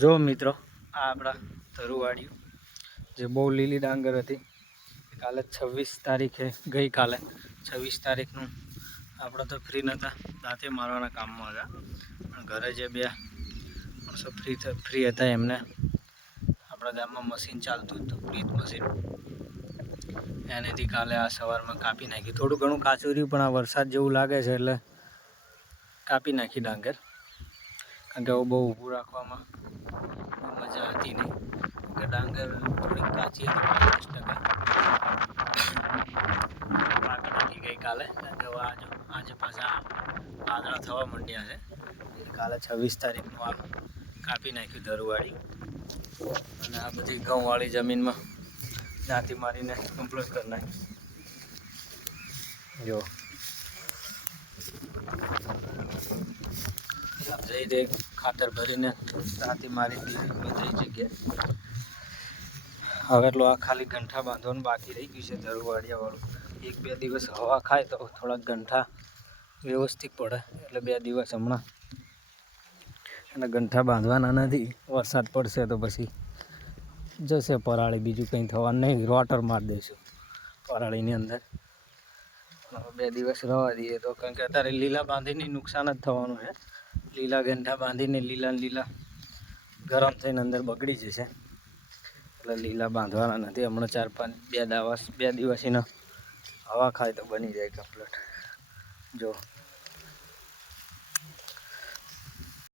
જો મિત્રો, આ આપણા ધરુવાડિયું, જે બહુ લીલી ડાંગર હતી. કાલે છવ્વીસ તારીખે, ગઈકાલે છવ્વીસ તારીખનું આપણે તો ફ્રી નહોતા દાંતે મારવાના કામમાં હતા. પણ ઘરે જે બે માણસો ફ્રી ફ્રી હતા, એમને આપણા ગામમાં મશીન ચાલતું હતું પ્રીત મશીન એનેથી કાલે આ સવારમાં કાપી નાખી. થોડું ઘણું કાચું રહ્યું, પણ આ વરસાદ જેવું લાગે છે એટલે કાપી નાખી ડાંગર. કારણ બહુ ઊભું રાખવામાં મજા હતી નહીં. કે ડાંગર થોડીક કાચી હતી, પાંચ ટકા. કાપી નાખી ગઈકાલે કારણ આજે આજે પાછા વાદળા થવા માંડ્યા છે. કાલે છવ્વીસ તારીખનું આ કાપી નાખ્યું ધરુવાળી અને આ બધી ઘઉંવાળી જમીનમાં દાંતી મારીને કમ્પ્લીટ કરી નાખી. જો. જઈ જઈ ખાતર ભરીને તાતી મારી બધી જગ્યાએ. હવે એટલો આ ખાલી ગંઠા બાંધવાનું બાકી રહી ગયું છે દરવાડિયાવાળું એક બે દિવસ હવા ખાય તો થોડાક ગંઠા વ્યવસ્થિત પડે, એટલે બે દિવસ હમણાં. અને ગંઠા બાંધવાના નથી, વરસાદ પડશે તો પછી જશે પરાળી, બીજું કંઈ થવાનું નહીં, રોટર મારી દઈશું પરાળીની અંદર. બે દિવસ રહેવા દઈએ તો કારણ કે અત્યારે લીલા બાંધીને નુકસાન જ થવાનું છે. લીલા ગંઠા બાંધીને લીલા લીલા ગરમ થઈને અંદર બગડી જશે. એટલે લીલા બાંધવાના નથી. હમણાં ચાર પાંચ, બે દાવાસ બે દિવસ એના હવા ખાય તો બની જાય કમ્પ્લીટ જો